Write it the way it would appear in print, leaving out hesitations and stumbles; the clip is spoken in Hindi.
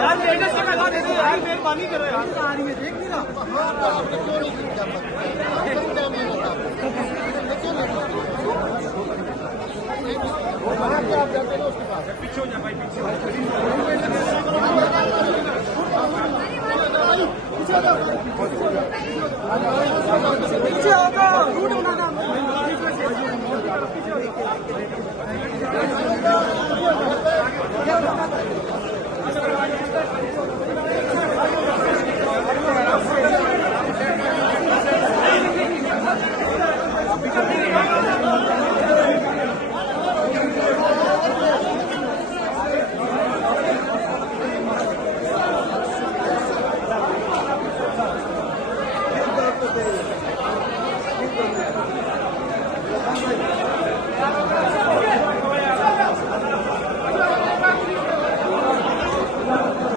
यार मेरे से लगा दे दो यार, मेहरबानी करो यार। आ रही है देख नहीं रहा। पीछे हो जा भाई, पीछे पीछे होगा रूट बनाना।